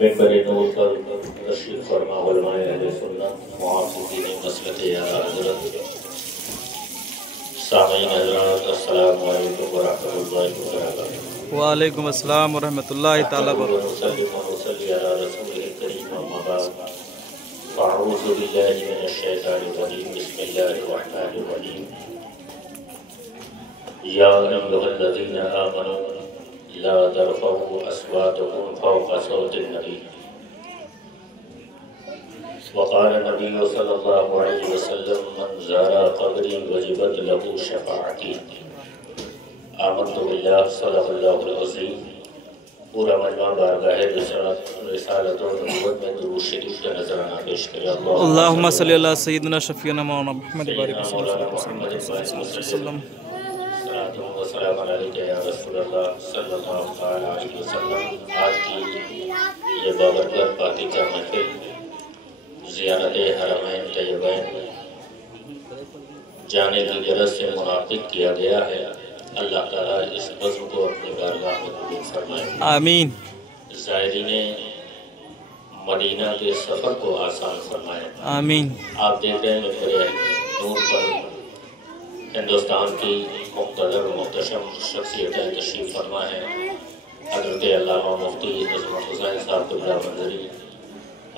منبر نور پر تشریف فرما علماء اہل سنت محافظین مسلک اعلیٰ حضرت، سامعین حضرات، السلام علیکم ورحمۃ اللہ وبرکاتہ۔ وعلیکم السلام ورحمۃ اللہ تعالیٰ وبرکاتہ۔ ونصلی علی رسول الکریم، اما بعد، فاعوذ باللہ من الشیطان الرجیم، بسم اللہ الرحمن الرحیم۔ یا ایھا الذین آمنوا لا ترفعوا اصواتکم فوق صوت النبی، وقال النبی صلی اللہ علیہ وسلم من زار قبری وجبت له شفاعتی۔ آمنت باللہ، صدق اللہ العظیم۔ پورا مجمع بارگاہ رسالت و نبوت میں درود شریف کا نذرانہ پیش کرے۔ اللہم صلی اللہ سیدنا شفیعنا مولانا محمد بارک وسلم۔ السلام علیکم یا رسول اللہ صلی اللہ تعالی علیہ وسلم۔ آج کی یہ بابرکت پاکیزہ محفل زیارت حرمین طیبین جانے کی غرض سے منعقد کیا گیا ہے۔ اللہ تعالیٰ اس بزم کو اپنی بارگاہ میں قبول فرمائے، آمین۔ زائرین مدینہ کے سفر کو آسان فرمائے، آمین۔ آپ دیکھ رہے ہیں منبر نور پر ہندوستان کی مقتدر و محتشم شخصیتیں تشریف فرما ہے۔ حضرت علامہ مفتی عظمت حسین صاحب قبلہ منظری،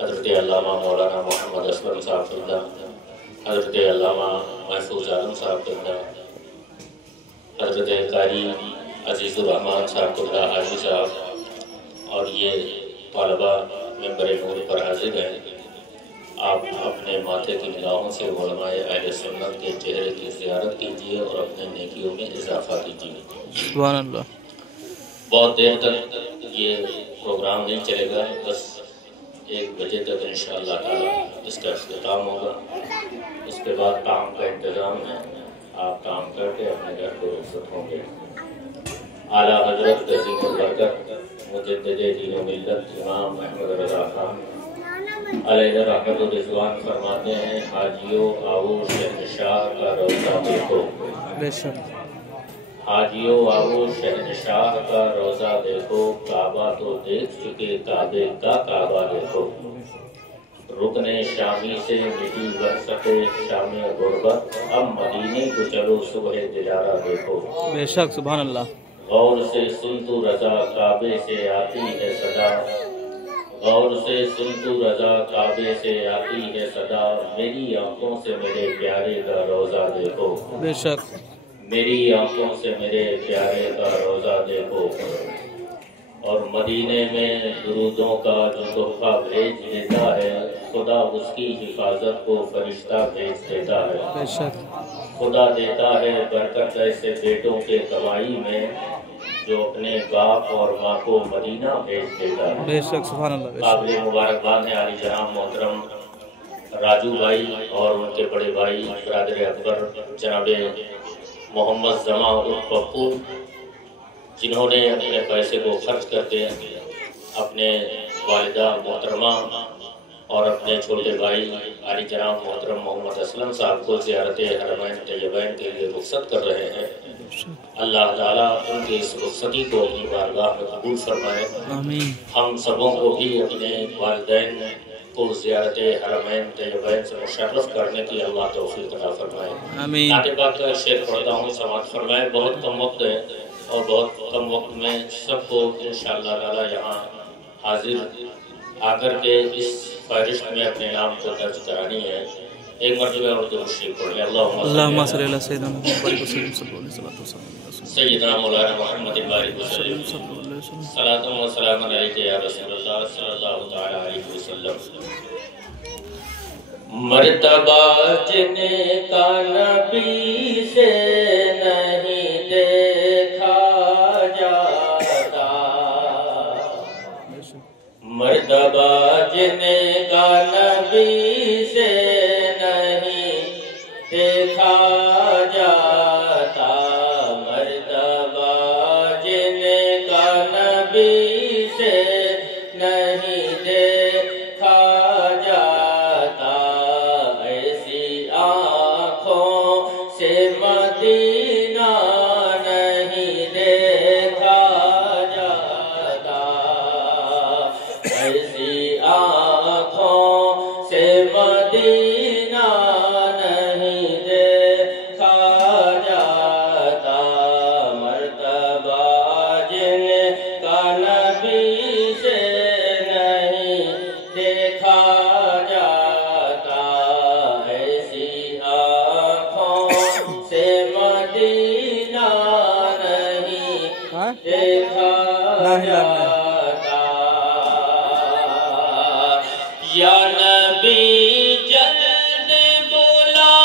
حضرت علامہ مولانا محمد اسلم صاحب قبلہ، حضرت علامہ محفوظ عالم صاحب قبلہ، حضرت قاری عزیز الرحمن صاحب قبلہ حاجی صاحب، اور یہ طالبہ منبر نور پر حاضر ہیں۔ آپ اپنے ماتھے کی نگاہوں سے علماء اہل سنت کے چہرے کی زیارت کیجیے اور اپنے نیکیوں میں اضافہ کیجیے۔ سبحان اللہ۔ بہت دیر تک یہ پروگرام نہیں چلے گا، بس 1 بجے تک انشاءاللہ تعالی اس کا اختتام ہوگا۔ اس کے بعد کام کا انتظام ہے، آپ کام کر کے اپنے گھر کو رخصت ہوں گے۔ اعلیٰ حضرت عظیم البرکت مجدد دین و ملت امام احمد رضا خان علیہ رحمت و رضوان فرماتے ہیں، حاجیوں آؤ شہنشاہ کا روضہ دیکھو، بے شک۔ حاجیوں آؤ شہنشاہ کا روضہ دیکھو، کعبہ تو دیکھ چکے، کعبے کا کعبہ دیکھو، رکن شامی سے مٹی بر سکے شام غربت، اب مدینے کو چلو صبح دلارہ دیکھو۔ بے شک، سبحان اللہ۔ غور سے سن تو رضا کعبے سے آتی ہے صدا، غور سے سن تو رضا کعبے سے آتی ہے صدا، میری آنکھوں سے میرے پیارے کا روضہ دیکھو، بے شک۔ میری آنکھوں سے میرے پیارے کا روضہ دیکھو۔ اور مدینے میں درودوں کا جو تحفہ بھیج دیتا ہے، خدا اس کی حفاظت کو فرشتہ بھیج دیتا ہے۔ بے شک۔ خدا دیتا ہے برکت ایسے بیٹوں کے کمائی میں، جو اپنے باپ اور ماں کو مدینہ بھیج دیتا ہے۔ بے شک، سبحان اللہ۔ قابل مبارکباد ہے علی جناب محترم راجو بھائی اور ان کے بڑے بھائی برادر اکبر جناب محمد زماں عرف پپو، جنہوں نے اپنے پیسے کو خرچ کرتے اپنے والدہ محترمہ اور اپنے چھوٹے بھائی علی جناب محترم محمد اسلم صاحب کو زیارت حرمین طیبین کے لیے رخصت کر رہے ہیں۔ اللہ تعالیٰ ان کی اس رخصتی کو اپنی بارگاہ میں قبول فرمائے۔ آمین۔ ہم سبوں کو بھی اپنے والدین کو زیارت حرمین طیبین سے مشرف کرنے کی اللہ توفیق عطا فرمائے۔ آمین۔ نعت پاک کا شعر پڑھتا ہوں، سماعت فرمائے۔ بہت کم وقت ہے اور بہت کم وقت میں سب کو انشاءاللہ تعالی یہاں حاضر آ کر کے اس فہرست میں اپنے نام کو درج کرانی ہے۔ ایک مرتبہ اور درود شریف پڑھ لیں۔ اللہم صلی اللہ سیدنا محمد بارک وسلم، صلی اللہ علیہ وسلم۔ سیدنا مولانا محمد بارک وسلم، صلاۃ و سلام علیک یا رسول اللہ صلی اللہ تعالی علیہ وسلم۔ مرتبہ جن کا نبی سے نہیں دیکھا جاتا، مرتبہ جن کا نبی سے نہیں دیکھا جاتا، مرتبہ جن کا نبی سے نہیں دیکھا جاتا، ایسی آنکھوں سے مدینہ نہیں دیکھا جاتا، ایسی مدینہ نہیں دیکھا جاتا، مرتبہ جن کا نبی سے نہیں دیکھا جاتا، ایسی آنکھوں سے مدینہ نہیں دیکھا جاتا۔ یا نبی جلد بلا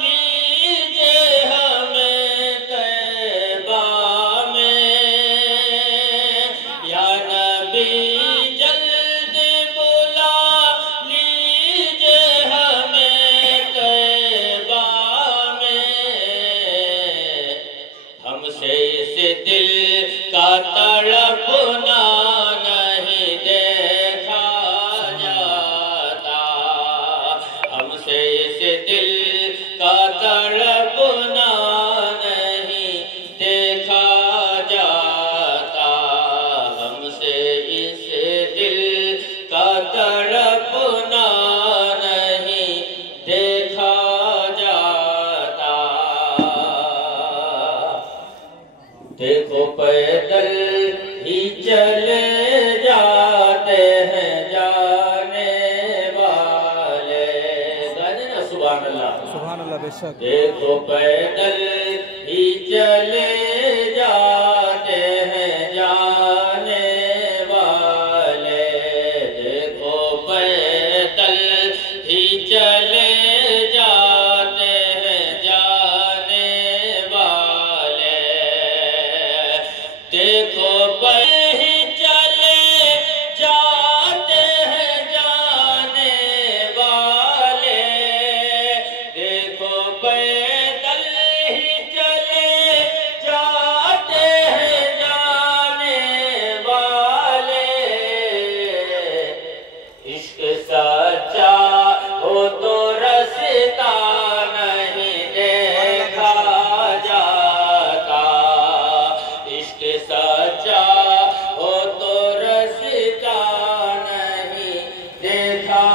لیجئے ہمیں طیبہ میں، یا نبی جلد بلا لیجئے ہمیں طیبہ میں، ہم سے اس دل کا تڑپنا نہیں دیکھا جاتا، ہم سے اس دل کا تڑپنا نہیں دیکھا جاتا، ہم سے اس دل کا تڑپنا نہیں دیکھا جاتا۔ دیکھو پیدل ہی چلے جاتے ہیں جانے والے، گانے نا سبحان اللہ، سبحان اللہ، بے شک۔ دیکھو پیدل ہی چلے جاتے ہیں جانے والے، دیکھو پیدل ہی چلے جاتے ہیں جانے والے، دیکھو پیدل ہی چلے جاتے ہیں جانے والے، دیکھو پیدل ہی چلے جاتے ہیں جانے والے، عشق سچا ہو تو رستا نہیں دیکھا جاتا، عشق سچا ہو تو رستا نہیں دیکھا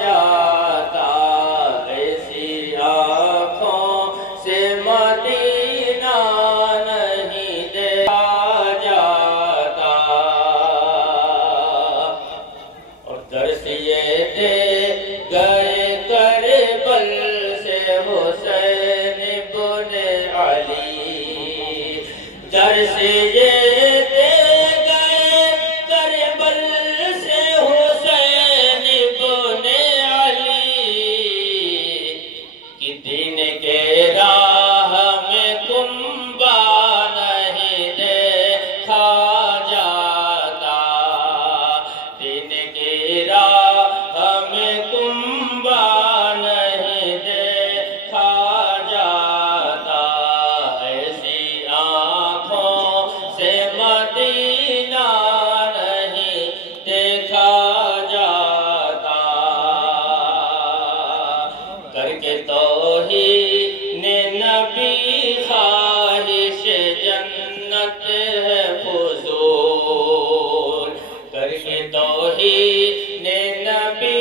جاتا، ایسی آنکھوں سے مدینہ نہیں دیکھا جاتا۔ اور درس یہ دے گئے کربل سے حسین بن علی، درس یہ دے گئے کربل سے حسین بن علی، کہ دین کے راہ میں کنبہ نہیں دیکھا جاتا، دین کی راہ میں کنبہ نہیں دیکھا جاتا، ایسی آنکھوں سے مدینہ نہیں دیکھا جاتا، کر کے توہین نبی خواہش جنت ہے فضول، کر کے توہین نبی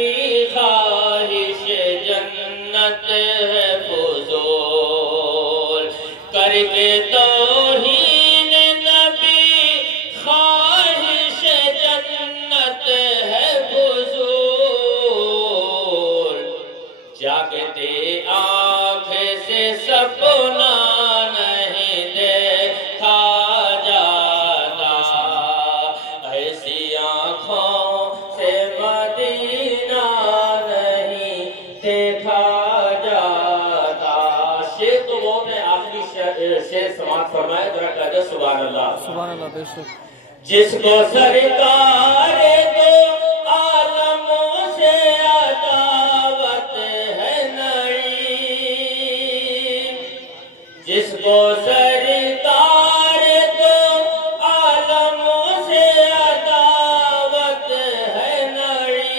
خواہش جنت ہے فضول، کر کے توہین نبی خواہش جنت ہے فضول، جاگتے آنکھ سے سپنا نہیں دیکھا جاتا، ایسی آنکھوں سے مدینہ نہیں دیکھا جاتا۔ شیخ تو وہ نے آخری شعر سماعت فرمائے، ذرا کہہ دے سبحان اللہ، سبحان اللہ، بے شک۔ جس کو سرکار دو عالموں سے عداوت ہے نئی، جس کو سرکار دو عالموں سے عداوت ہے نئی،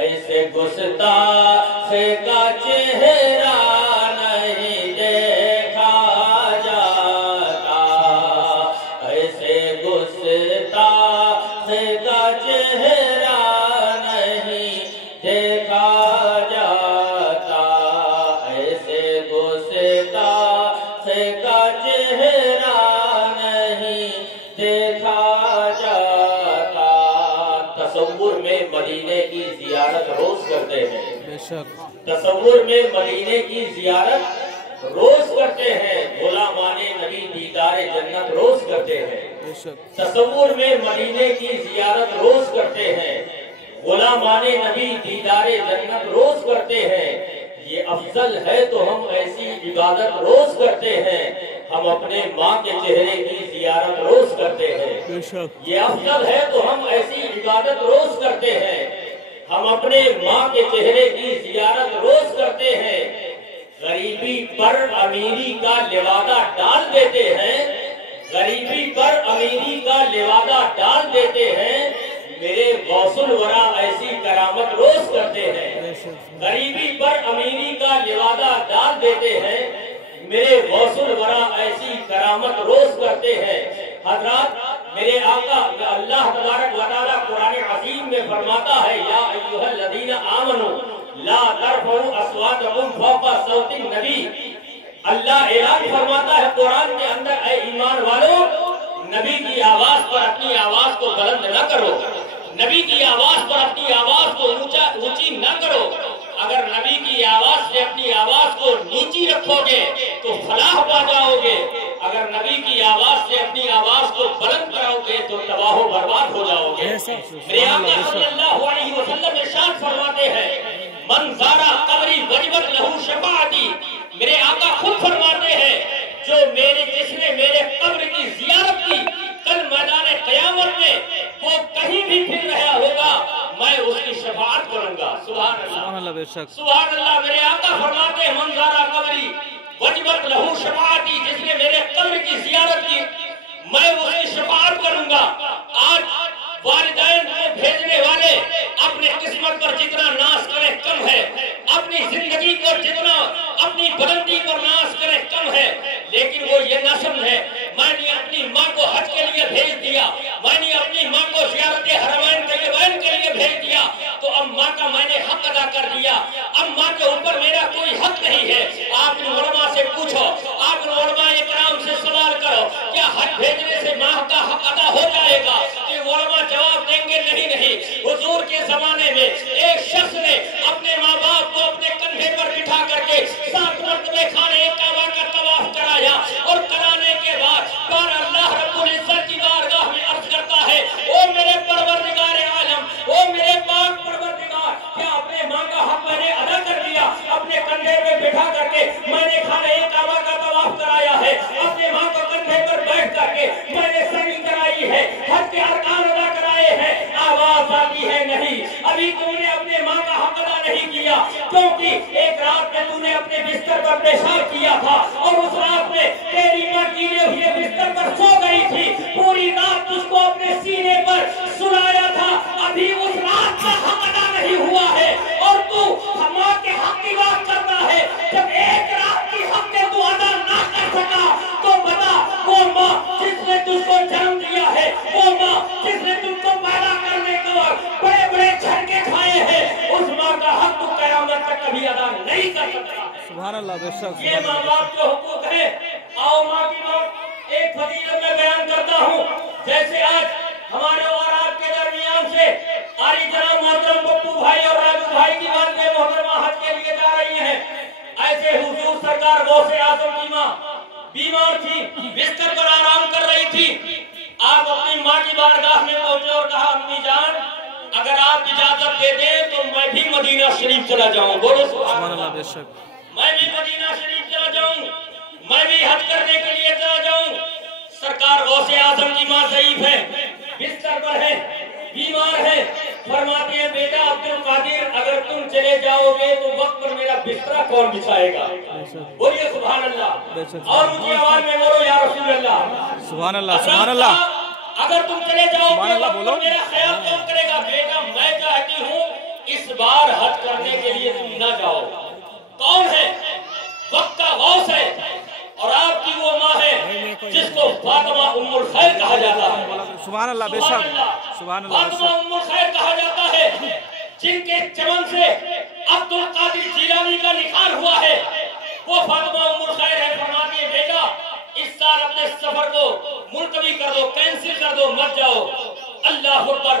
ایسے گستاخ کا چہرہ نہیں دیکھا جاتا، ایسے گستاخ تصور میں مدینے کی زیارت روز کرتے ہیں، بے شک تصور میں مدینے کی زیارت روز کرتے ہیں، غلامان نبی دیدار جنت روز کرتے ہیں، بے شک تصور میں مدینے کی زیارت روز کرتے ہیں، غلامان نبی دیدار جنت روز کرتے ہیں۔ یہ افضل ہے تو ہم ایسی عبادت روز کرتے ہیں، ہم اپنے ماں کے چہرے کی زیارت روز کرتے ہیں۔ بے شک یہ افضل ہے تو ہم ایسی عبادت روز کرتے ہیں، ہم اپنے ماں کے چہرے کی زیارت روز کرتے ہیں۔ غریبی پر امیری کا لبادہ ڈال دیتے ہیں، غریبی پر امیری کا لبادہ ڈال دیتے ہیں، میرے غوث الورا ایسی کرامت روز کرتے ہیں۔ غریبی پر امیری کا لبادہ ڈال دیتے ہیں، میرے غوث الورا ایسی کرامت روز کرتے ہیں۔ حضرات میرے آقا اللہ تبارک و تعالیٰ قرآن عظیم میں فرماتا ہے یا ایھا الذین آمنوا لا ترفعوا اصواتکم فوق صوت النبی۔ اللہ اعلان فرماتا ہے قرآن کے اندر، اے ایمان والو نبی کی آواز پر اپنی آواز کو بلند نہ کرو، نبی کی آواز پر اپنی آواز کو اونچی نہ کرو۔ اگر نبی کی آواز سے اپنی آواز کو نیچی رکھو گے تو فلاح پا جاؤ گے، اگر نبی کی آواز سے اپنی آواز کو بلند کراؤ گے تو تباہ و برباد ہو جاؤ گے۔ میرے آقا صلی اللہ علیہ وسلم ارشاد فرماتے ہیں من زارا قبری وجبت لہو شفاعتی، میرے آقا خود فرماتے ہیں جس نے میرے قبر کی زیارت کی کل میدان قیامت میں وہ کہیں بھی پھر رہا ہوگا میں اس کی شفاعت کروں گا۔ سبحان اللہ، بے شک سبحان اللہ۔ میرے آقا فرماتے ہیں من زارا قبری وجبت لہو شفاعتی، جس نے میرے قبر کی زیارت کی میں اس کی شفاعت کروں گا۔ آج والدین کو بھیجنے والے اپنے قسمت پر جتنا ناز کریں کم ہے، اپنی زندگی پر جتنا اپنی بلندی پر ناز کریں کم ہے، لیکن وہ یہ نہ سمجھے میں نے اپنی ماں کو حج کے لیے بھیج دیا، میں نے اپنی ماں کو زیارت حرمین کے لیے بھیج دیا تو اب ماں کا میں نے حق ادا کر دیا، اب ماں کے اوپر میرا کوئی حق نہیں ہے۔ آپ علماء سے پوچھو، آپ علماء اکرام سے سوال کرو کیا حج بھیجنے سے ماں کا حق ادا ہو جائے گا؟ کہ علماء جواب دیں گے نہیں۔ حضور کے زمانے میں ایک شخص نے اپنے ماں باپ کو اپنے کندھے پر بٹھا کر کے 7 مرتبہ خانے کعبہ کا طواف کرایا، اور کرانے کے بعد اللہ رب العزت کی بارگاہ میں عرض کرتا ہے او میرے پروردگار عالم، او میرے پاک پروردگار، کیا اپنے ماں کا حق میں نے ادا کر دیا؟ اپنے کندھے پہ بٹھا کر کے میں نے خانے کعبہ کا طواف کرایا ہے، اپنے ماں کو کندھے پر بیٹھ کر کے میں نے سعی کرائی ہے، حج کے ارکان ادا کرائے ہیں، آواز آتی ہے نہیں ابھی تم نے اپنے ماں کا حق ادا نہیں کیا، کیونکہ ایک رات میں تم نے اپنے بستر پر پیشاب کیا تھا اور اس رات میں تیری ماں گیلے ہوئے بستر پر سو گئی تھی، پوری رات اس کو اپنے سینے پر سلایا تھا، ابھی اس رات کا حق ادا نہیں ہوا ہے اور تو ماں کے حق کی بات کرتا ہے۔ جب ایک رات کی حق کے تو ادا نہ کر سکا تو بتا وہ ماں جس نے تجھ کو جنم دیا ہے، وہ ماں جس نے تم کو پیدا کرنے کے بعد بڑے بڑے جھٹکے کھائے ہیں، اس ماں کا حق تو قیامت تک کبھی ادا نہیں کر سکتا۔ سبحان اللہ، بے شک یہ ماں باپ کے حقوق ہیں۔ آؤ ماں کی بات ایک فضیلت میں بیان کرتا ہوں، جیسے آج ہمارے اور آپ کے درمیان سے قاری جناب محترم پپو بھائی اور راجو بھائی کی والدہ محترمہ حج کے لیے جا رہی ہیں، ایسے حضور سرکار غوث اعظم کی ماں بیمار تھی، بستر پر آرام کر رہی تھی، آپ اپنی ماں کی بارگاہ میں پہنچے اور کہا امی جان اگر آپ اجازت دے دیں تو میں بھی مدینہ شریف چلا جاؤں۔ بولو سبحان اللہ، بے شک میں بھی مدینہ شریف چلا جاؤں، میں بھی حج کرنے کے لیے چلا جاؤں۔ سرکار غوث اعظم کی ماں ضعیف ہے، بستر پر ہے، بیمار ہے، فرماتے ہیں بیٹا عبد القادر اگر تم چلے جاؤ گے تو وقت پر میرا بستر کون بچھائے گا؟ بولیے سبحان اللہ، اور اونچی آواز میں بولو یا رسول اللہ۔ سبحان اللہ، سبحان اللہ۔ اگر تم چلے جاؤ گے وقت پر میرا خیال کون کرے گا؟ بیٹا میں چاہتی ہوں اس بار حج کرنے کے لیے تم نہ جاؤ۔ کون ہے؟ وقت کا غوث ہے اور آپ کی وہ ماں ہے جس کو فاطمہ ام الخیر کہا جاتا ہے۔ سبحان اللہ، بے شک سبحان اللہ۔ فاطمہ ام الخیر کہا جاتا ہے جن کے چمن سے عبد القادر جیلانی کا نکھار ہوا ہے، وہ فاطمہ ام الخیر ہے۔ فرماتی ہے بیٹا اس سال اپنے سفر کو ملتوی کر دو، کینسل کر دو، مت جاؤ۔ اللہ اکبر،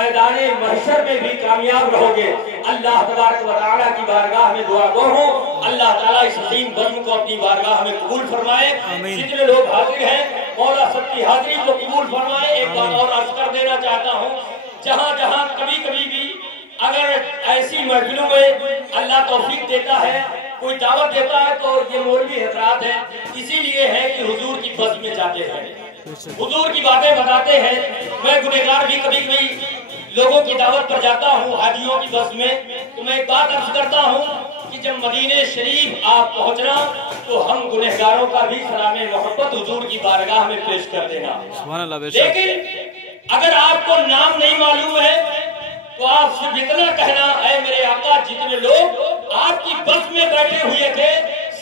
میدان محشر میں بھی کامیاب رہو گے۔ اللہ تبارک و تعالیٰ کی بارگاہ میں دعا گو ہوں، اللہ تعالیٰ اس عظیم بزم کو اپنی بارگاہ میں قبول فرمائے۔ جتنے لوگ حاضر ہیں مولا سب کی حاضری کو قبول فرمائے۔ ایک بات اور عرض کر دینا چاہتا ہوں، جہاں جہاں کبھی کبھی بھی اگر ایسی محفلوں میں اللہ توفیق دیتا ہے، کوئی دعوت دیتا ہے، تو یہ مولوی حضرات ہیں، اسی لیے ہے کہ حضور کی بزم میں جاتے ہیں، حضور کی باتیں بتاتے ہیں۔ میں گنہگار بھی کبھی کبھی لوگوں کی دعوت پر جاتا ہوں حاجیوں کی بس میں، تو میں ایک بات عرض کرتا ہوں کہ جب مدینہ شریف آپ پہنچنا تو ہم گنہگاروں کا بھی سلام محبت حضور کی بارگاہ میں پیش کر دینا۔ لیکن اگر آپ کو نام نہیں معلوم ہے تو آپ صرف اتنا کہنا، اے میرے آقا جتنے لوگ آپ کی بس میں بیٹھے ہوئے تھے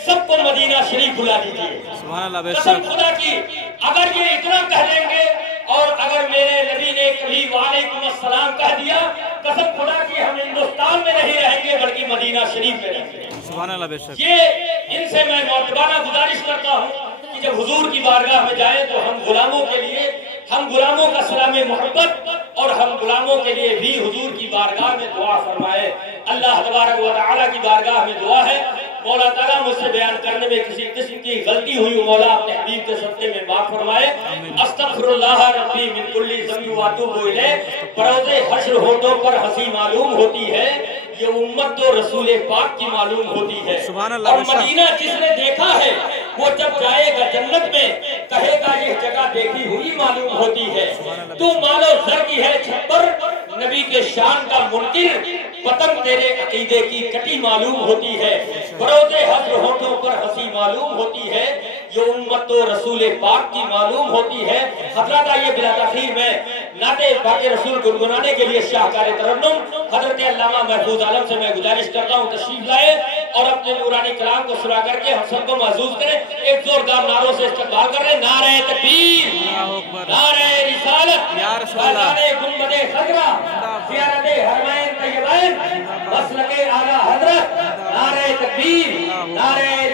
سب کو مدینہ شریف بلا دیجیے۔ قسم خدا کی اگر یہ اتنا کہہ دیں گے اور اگر میرے نبی نے کبھی وعلیکم السلام کہہ دیا، قسم خدا کی ہم ہندوستان میں نہیں رہیں گے بلکہ مدینہ شریف میں رہیں گے۔ سبحان اللہ، بے شک۔ یہ ان سے میں معتبانہ گزارش کرتا ہوں کہ جب حضور کی بارگاہ میں جائیں تو ہم غلاموں کے لیے، ہم غلاموں کا سلام محبت اور ہم غلاموں کے لیے بھی حضور کی بارگاہ میں دعا فرمائے۔ اللہ تبارک و تعالیٰ کی بارگاہ میں دعا ہے، مولا تعالیٰ مجھ سے بیان کرنے میں کسی قسم کی غلطی ہوئی، مولا اپنے حبیب کے صدقے میں معاف فرمائے۔ استغفر اللہ ربی من کل ذنب واتوب الیہ۔ بروز حشر ہونٹوں پر ہنسی معلوم ہوتی ہے، یہ امت تو رسول پاک کی معلوم ہوتی ہے۔ اور مدینہ جس نے دیکھا ہے وہ جب جائے گا جنت میں کہے گا یہ جگہ دیکھی ہوئی معلوم ہوتی ہے۔ تو مال و زر کی ہے چھپر، نبی کے شان کا منکر، پتنگ تیرے عقیدے کی کٹی معلوم ہوتی ہے۔ بروز حشر ہونٹوں پر ہنسی معلوم ہوتی ہے، یہ امت تو رسول پاک کی معلوم ہوتی ہے۔ حضرات آئیے بلا تاخیر میں نعت پاک رسول گنگنانے کے لیے شاہکار ترنم حضرت علامہ محفوظ عالم سے میں گزارش کرتا ہوں تشریف لائے اور اپنے نورانی کلام کو سنا کر کے ہم سب کو محظوظ کریں۔ ایک زوردار نعروں سے استقبال کر رہے ہیں، نعرہ تکبیر، نعرہ رسالت، فیضان گنبد خضرا، زیارت حرمین طیبین، مسلک اعلیٰ حضرت، نعرہ تکبیر، نعرہ